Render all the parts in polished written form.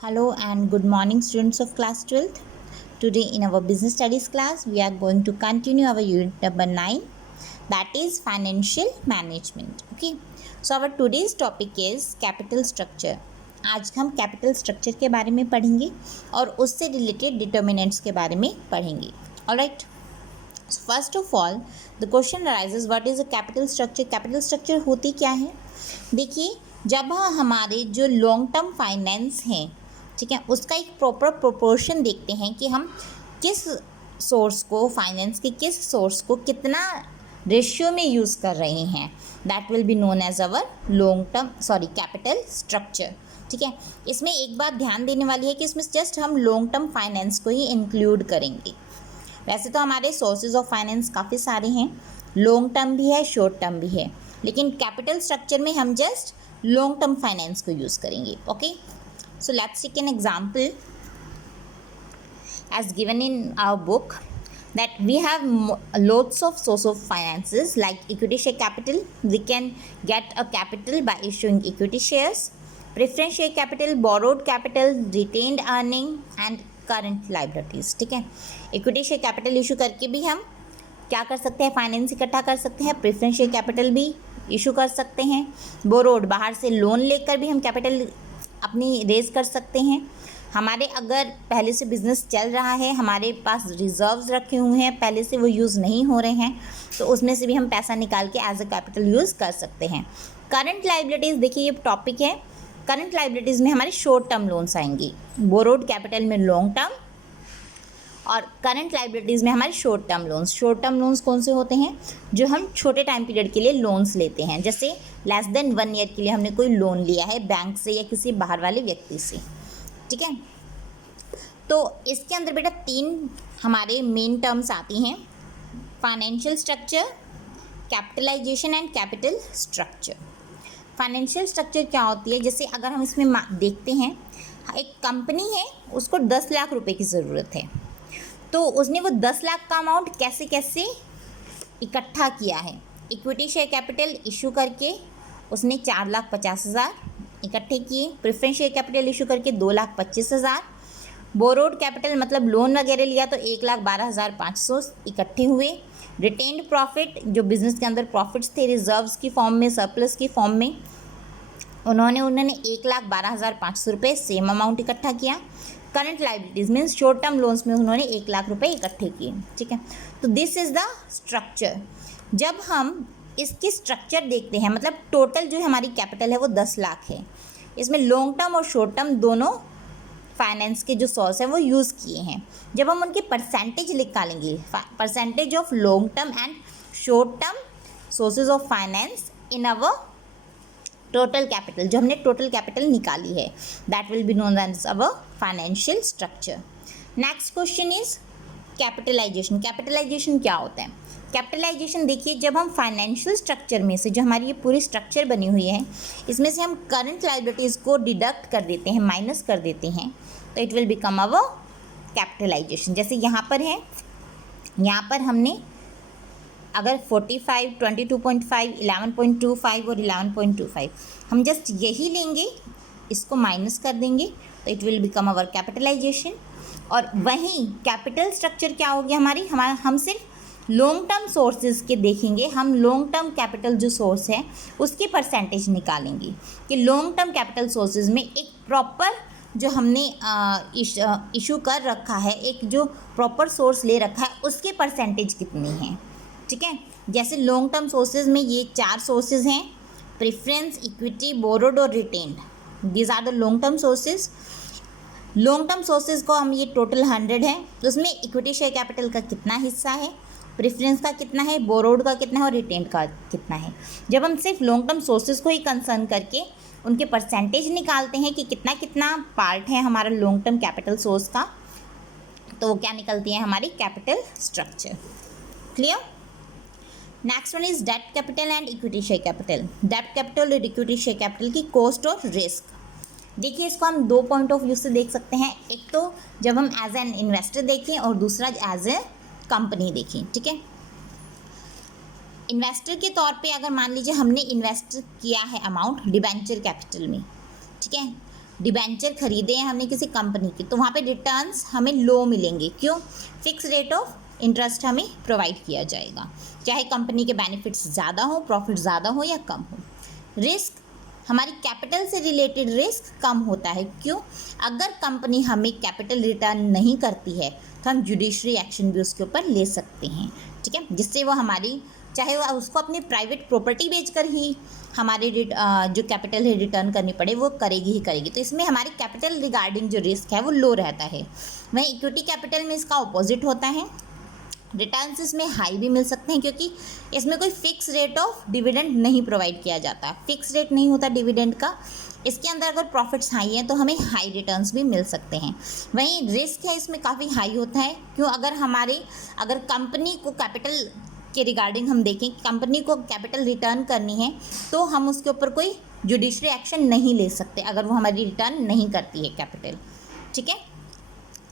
Hello and good morning, students of class 12th. Today in our business studies class, we are going to continue our unit number 9, that is financial management. Okay, so our today's topic is capital structure. आज हम capital structure के बारे में पढ़ेंगे और उससे related determinants के बारे में पढ़ेंगे. Alright, first of all the question arises what is a capital structure. Capital structure होती क्या है? देखिए, जब हमारे जो लॉन्ग टर्म फाइनेंस हैं, ठीक है, उसका एक प्रॉपर प्रोपोर्शन देखते हैं कि हम किस सोर्स को, फाइनेंस के किस सोर्स को कितना रेशियो में यूज़ कर रहे हैं, that will be known as our long term capital structure. ठीक है, इसमें एक बात ध्यान देने वाली है कि इसमें जस्ट हम लॉन्ग टर्म फाइनेंस को ही इंक्लूड करेंगे. वैसे तो हमारे सोर्सेज ऑफ फाइनेंस काफ़ी सारे हैं, लॉन्ग टर्म भी है, शॉर्ट टर्म भी है, लेकिन कैपिटल स्ट्रक्चर में हम जस्ट लॉन्ग टर्म फाइनेंस को यूज़ करेंगे. Okay, so let's take an example as given in our book that we have lots of source of finances like equity share capital. We can get a capital by issuing equity shares, preference share capital, borrowed capital, retained earning and current liabilities. ठीक है, equity share capital issue करके भी हम क्या कर सकते हैं, finance इकट्ठा कर सकते हैं, प्रेफरेंस शेयर कैपिटल भी इशू कर सकते हैं, बोरोड बाहर से लोन लेकर भी हम कैपिटल अपनी रेज कर सकते हैं. हमारे अगर पहले से बिजनेस चल रहा है, हमारे पास रिजर्व्स रखे हुए हैं, पहले से वो यूज़ नहीं हो रहे हैं, तो उसमें से भी हम पैसा निकाल के एज अ कैपिटल यूज़ कर सकते हैं. करंट लाइबिलिटीज़, देखिए ये टॉपिक है. करंट लाइबिलिटीज़ में हमारे शॉर्ट टर्म लोन्स आएंगी, बोरोड कैपिटल में लॉन्ग टर्म और करंट लाइबिलिटीज़ में हमारे short term loans. Short term loans कौन से होते हैं? जो हम छोटे टाइम पीरियड के लिए लोन्स लेते हैं, जैसे लेस देन 1 ईयर के लिए हमने कोई लोन लिया है बैंक से या किसी बाहर वाले व्यक्ति से. ठीक है, तो इसके अंदर बेटा 3 हमारे मेन टर्म्स आती हैं, financial structure, capitalisation and capital structure. Financial structure क्या होती है? जैसे अगर हम इसमें देखते हैं, एक कंपनी है, उसको 10 लाख रुपए की ज़रूरत है, तो उसने वो 10 लाख का अमाउंट कैसे कैसे इकट्ठा किया है. इक्विटी शेयर कैपिटल इशू करके उसने 4,50,000 इकट्ठे किए, प्रेफरेंस शेयर कैपिटल इशू करके 2,25,000, बोरोड कैपिटल मतलब लोन वगैरह लिया तो 1,12,500 इकट्ठे हुए, रिटेन्ड प्रॉफिट जो बिजनेस के अंदर प्रॉफिट्स थे रिजर्व्स की फॉर्म में, सरप्लस की फॉर्म में, उन्होंने 1,12,500 रुपये सेम अमाउंट इकट्ठा किया. Current liabilities means short term loans में उन्होंने 1 लाख रुपए इकट्ठे किए. ठीक है, तो दिस इज़ द स्ट्रक्चर. जब हम इसकी स्ट्रक्चर देखते हैं, मतलब टोटल जो हमारी कैपिटल है वो 10 लाख है, इसमें लॉन्ग टर्म और शॉर्ट टर्म दोनों फाइनेंस के जो सोर्स है वो यूज़ किए हैं. जब हम उनकी परसेंटेज निकालेंगे, percentage of long term and short term sources of finance in our total capital, जो हमने टोटल कैपिटल निकाली है, that will be known as our financial structure. Next question is capitalisation. Capitalisation क्या होता है? कैपिटलाइजेशन देखिए, जब हम फाइनेंशियल स्ट्रक्चर में से, जो हमारी ये पूरी स्ट्रक्चर बनी हुई है, इसमें से हम करंट लाइबिलिटीज़ को डिडक्ट कर देते हैं, माइनस कर देते हैं, तो it will become our capitalisation. जैसे यहाँ पर है, यहाँ पर हमने अगर 45, 22.5, 11.25 और 11.25 हम जस्ट यही लेंगे, इसको माइनस कर देंगे, तो it will become our capitalisation. और वहीं कैपिटल स्ट्रक्चर क्या होगी हमारी, हम सिर्फ लॉन्ग टर्म सोर्सेज के देखेंगे, हम लॉन्ग टर्म कैपिटल जो सोर्स है उसकी परसेंटेज निकालेंगे कि लॉन्ग टर्म कैपिटल सोर्सेज में एक प्रॉपर जो हमने इशू कर रखा है, एक जो प्रॉपर सोर्स ले रखा है, उसकी परसेंटेज कितनी है. ठीक है, जैसे लॉन्ग टर्म सोर्सेज में ये 4 सोर्सेज हैं, प्रेफरेंस, इक्विटी, बोरोड और retained. These are the long term sources. Long term sources को हम ये टोटल 100 है, तो उसमें इक्विटी शेयर कैपिटल का कितना हिस्सा है, प्रेफरेंस का कितना है, बोरोड का कितना है और रिटेन्ड का कितना है. जब हम सिर्फ लॉन्ग टर्म सोर्सेज को ही कंसर्न करके उनके परसेंटेज निकालते हैं कि कितना कितना पार्ट है हमारा लॉन्ग टर्म कैपिटल सोर्स का, तो वो क्या निकलती है हमारी capital structure. Clear? Next one is debt capital and equity share capital. Debt capital और इक्विटी शेयर कैपिटल की कॉस्ट और रिस्क. देखिए, इसको हम 2 पॉइंट ऑफ व्यू से देख सकते हैं. एक तो जब हम एज एन इन्वेस्टर देखें और दूसरा एज ए कंपनी देखें. ठीक है, इन्वेस्टर के तौर पे अगर मान लीजिए हमने इन्वेस्ट किया है अमाउंट डिबेंचर कैपिटल में, ठीक है, डिबेंचर खरीदे हैं हमने किसी कंपनी के, तो वहाँ पे रिटर्न्स हमें लो मिलेंगे। क्यों? फिक्स रेट ऑफ इंटरेस्ट हमें प्रोवाइड किया जाएगा, चाहे कंपनी के बेनिफिट्स ज़्यादा हो, प्रॉफिट ज़्यादा हो या कम हो। रिस्क, हमारी कैपिटल से रिलेटेड रिस्क कम होता है। क्यों? अगर कंपनी हमें कैपिटल रिटर्न नहीं करती है तो हम जुडिशरी एक्शन भी उसके ऊपर ले सकते हैं, ठीक है, जिससे वो हमारी, चाहे वो उसको अपनी प्राइवेट प्रॉपर्टी बेचकर ही हमारे जो कैपिटल है रिटर्न करनी पड़े, वो करेगी ही करेगी। तो इसमें हमारी कैपिटल रिगार्डिंग जो रिस्क है वो लो रहता है। वहीं इक्विटी कैपिटल में इसका ऑपोजिट होता है, रिटर्न्स इसमें हाई भी मिल सकते हैं, क्योंकि इसमें कोई फिक्स रेट ऑफ डिविडेंड नहीं प्रोवाइड किया जाता, फिक्स रेट नहीं होता डिविडेंड का। इसके अंदर अगर प्रॉफिट्स हाई हैं तो हमें हाई रिटर्न्स भी मिल सकते हैं। वहीं रिस्क है इसमें काफ़ी हाई होता है। क्यों? अगर कंपनी को कैपिटल के रिगार्डिंग हम देखें, कंपनी को कैपिटल रिटर्न करनी है तो हम उसके ऊपर कोई जुडिशरी एक्शन नहीं ले सकते अगर वो हमारी रिटर्न नहीं करती है कैपिटल, ठीक है।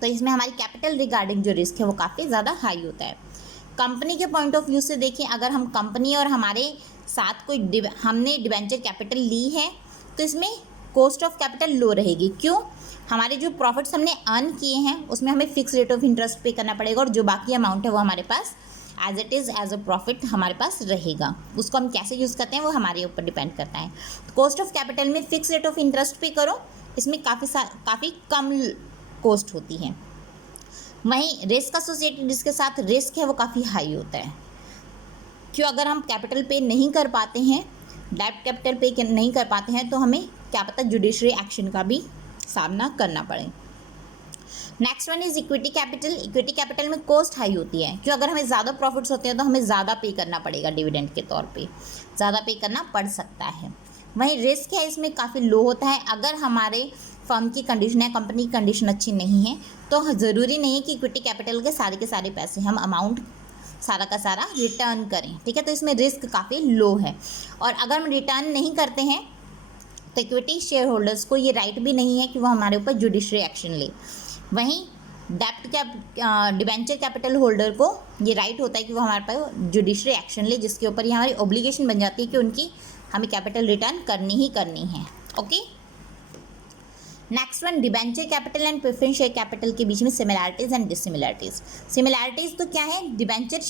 तो इसमें हमारी कैपिटल रिगार्डिंग जो रिस्क है वो काफ़ी ज़्यादा हाई होता है। कंपनी के पॉइंट ऑफ व्यू से देखें, अगर हम कंपनी और हमारे साथ कोई हमने डिबेंचर कैपिटल ली है तो इसमें कॉस्ट ऑफ कैपिटल लो रहेगी। क्यों? हमारे जो प्रॉफिट्स हमने अर्न किए हैं उसमें हमें फिक्स रेट ऑफ इंटरेस्ट पे करना पड़ेगा, और जो बाकी अमाउंट है वो हमारे पास as it is as a profit हमारे पास रहेगा। उसको हम कैसे यूज़ करते हैं वो हमारे ऊपर डिपेंड करता है। कॉस्ट ऑफ कैपिटल में फिक्स रेट ऑफ इंटरेस्ट पे करो, इसमें काफ़ी कम कॉस्ट होती है। वहीं रिस्क एसोसिएटेड जिसके साथ रिस्क है वो काफ़ी हाई होता है। क्यों? अगर हम कैपिटल पे नहीं कर पाते हैं, डेब्ट कैपिटल पे नहीं कर पाते हैं, तो हमें क्या पता जुडिशरी एक्शन का भी सामना करना पड़े। Next one is equity capital. Equity capital में कॉस्ट हाई होती है। क्यों? अगर हमें ज़्यादा प्रॉफिट्स होते हैं तो हमें ज़्यादा पे करना पड़ेगा, डिविडेंड के तौर पे ज़्यादा पे करना पड़ सकता है। वहीं रिस्क है इसमें काफ़ी लो होता है। अगर हमारे फर्म की कंडीशन है, कंपनी की कंडीशन अच्छी नहीं है, तो ज़रूरी नहीं है कि इक्विटी कैपिटल के सारे पैसे हम अमाउंट सारा का सारा रिटर्न करें, ठीक है। तो इसमें रिस्क काफ़ी लो है, और अगर हम रिटर्न नहीं करते हैं तो इक्विटी शेयर होल्डर्स को ये राइट भी नहीं है कि वो हमारे ऊपर जुडिशरी एक्शन ले। वहीं डिबेंचर कैपिटल होल्डर को ये राइट होता है कि वो हमारे पास जुडिशरी एक्शन ले, जिसके ऊपर ये हमारी ऑब्लिगेशन बन जाती है कि उनकी हमें कैपिटल रिटर्न करनी ही करनी है। Okay, next one, debenture capital and preference share capital के बीच में सिमिलैरिटीज़ एंड डिसिमिलैरिटीज़। सिमिलैरिटीज़ तो क्या है, डिबेंचर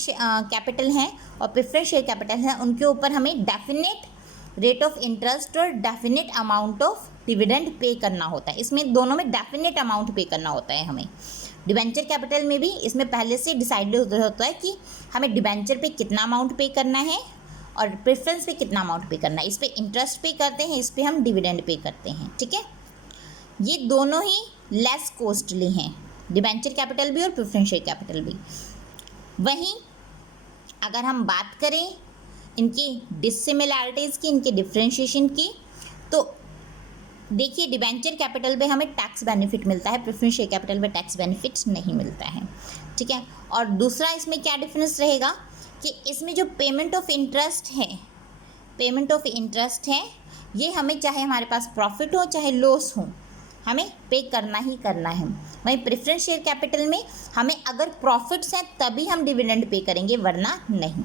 कैपिटल है और प्रेफरेंस शेयर कैपिटल है, उनके ऊपर हमें डेफिनेट रेट ऑफ इंटरेस्ट और definite amount of dividend pay करना होता है। इसमें दोनों में डेफिनेट अमाउंट पे करना होता है हमें। डिबेंचर कैपिटल में भी इसमें पहले से डिसाइड होता है कि हमें डिबेंचर पे कितना अमाउंट पे करना है और प्रेफरेंस पे कितना अमाउंट पे करना है। इस पर इंटरेस्ट पे करते हैं, इस पर हम डिविडेंड पे करते हैं, ठीक है। ये दोनों ही लेस कॉस्टली हैं, डिबेंचर कैपिटल भी और प्रेफरेंस शेयर कैपिटल भी। वहीं अगर हम बात करें इनकी डिसिमिलैरिटीज़ की, इनके डिफ्रेंशिएशन की, तो देखिए डिबेंचर कैपिटल पे हमें टैक्स बेनिफिट मिलता है, प्रेफरेंस शेयर कैपिटल पे टैक्स बेनिफिट नहीं मिलता है, ठीक है। और दूसरा इसमें क्या डिफरेंस रहेगा कि इसमें जो पेमेंट ऑफ इंटरेस्ट है ये हमें, चाहे हमारे पास प्रॉफिट हो चाहे लॉस हो, हमें पे करना ही करना है। वहीं प्रेफरेंस शेयर कैपिटल में हमें अगर प्रॉफिट्स हैं तभी हम डिविडेंड पे करेंगे, वरना नहीं,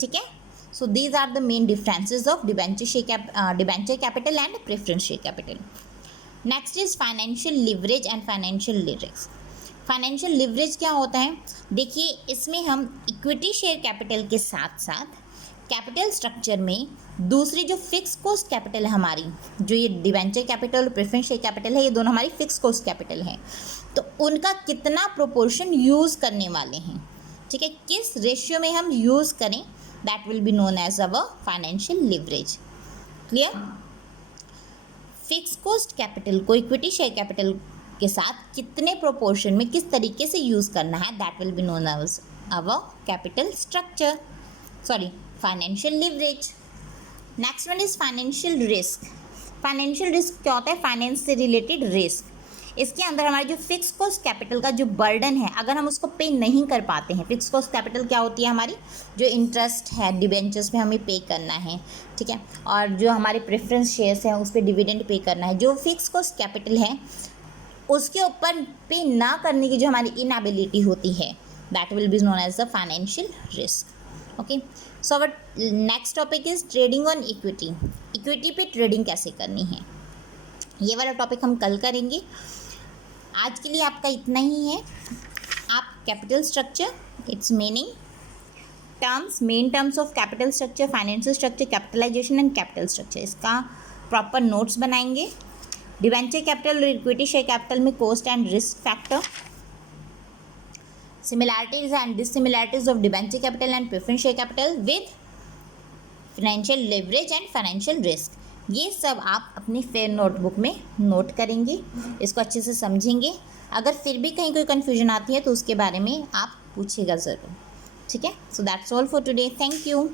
ठीक है। So these are the main differences of debenture capital and preference share capital. Next is financial leverage and financial risk. Financial leverage क्या होता है? देखिए इसमें हम इक्विटी शेयर कैपिटल के साथ साथ कैपिटल स्ट्रक्चर में दूसरी जो फिक्स कॉस्ट कैपिटल है हमारी, जो ये डिबेंचर कैपिटल और प्रेफरेंस शेयर कैपिटल है, ये दोनों हमारी फिक्स कॉस्ट कैपिटल है, तो उनका कितना प्रोपोर्शन यूज़ करने वाले हैं, ठीक है, किस रेशियो में हम यूज़ करें, that will be known as our financial leverage. Clear? Fix cost capital को इक्विटी शेयर कैपिटल के साथ कितने प्रोपोर्शन में किस तरीके से यूज़ करना है, that will be known as our capital structure, sorry, financial leverage. Next one is financial risk. Financial risk क्या होता है? फाइनेंस से रिलेटेड रिस्क। इसके अंदर हमारे जो फिक्स कॉस्ट कैपिटल का जो बर्डन है, अगर हम उसको पे नहीं कर पाते हैं, फिक्स कॉस्ट कैपिटल क्या होती है हमारी, जो इंटरेस्ट है डिबेंचर्स पे हमें पे करना है, ठीक है, और जो हमारे प्रेफरेंस शेयर्स हैं उस पर डिविडेंड पे करना है, जो फिक्स कॉस्ट कैपिटल है उसके ऊपर पे ना करने की जो हमारी इनएबिलिटी होती है, that will be known as the financial risk. Okay, so our next topic is trading on equity. Equity पे ट्रेडिंग कैसे करनी है। ये वाला टॉपिक हम कल करेंगे। आज के लिए आपका इतना ही है। आप capital structure, its meaning, terms, main terms of capital structure, financial structure, capitalisation and capital structure, इसका प्रॉपर नोट्स बनाएंगे। डिवेंचर कैपिटल और इक्विटी शेयर कैपिटल में cost and risk factor, similarities and dissimilarities of debenture capital and preference share capital with financial leverage and financial risk, ये सब आप अपनी fair notebook में note करेंगे, इसको अच्छे से समझेंगे। अगर फिर भी कहीं कोई कन्फ्यूजन आती है तो उसके बारे में आप पूछिएगा ज़रूर, ठीक है। So that's all for today, thank you.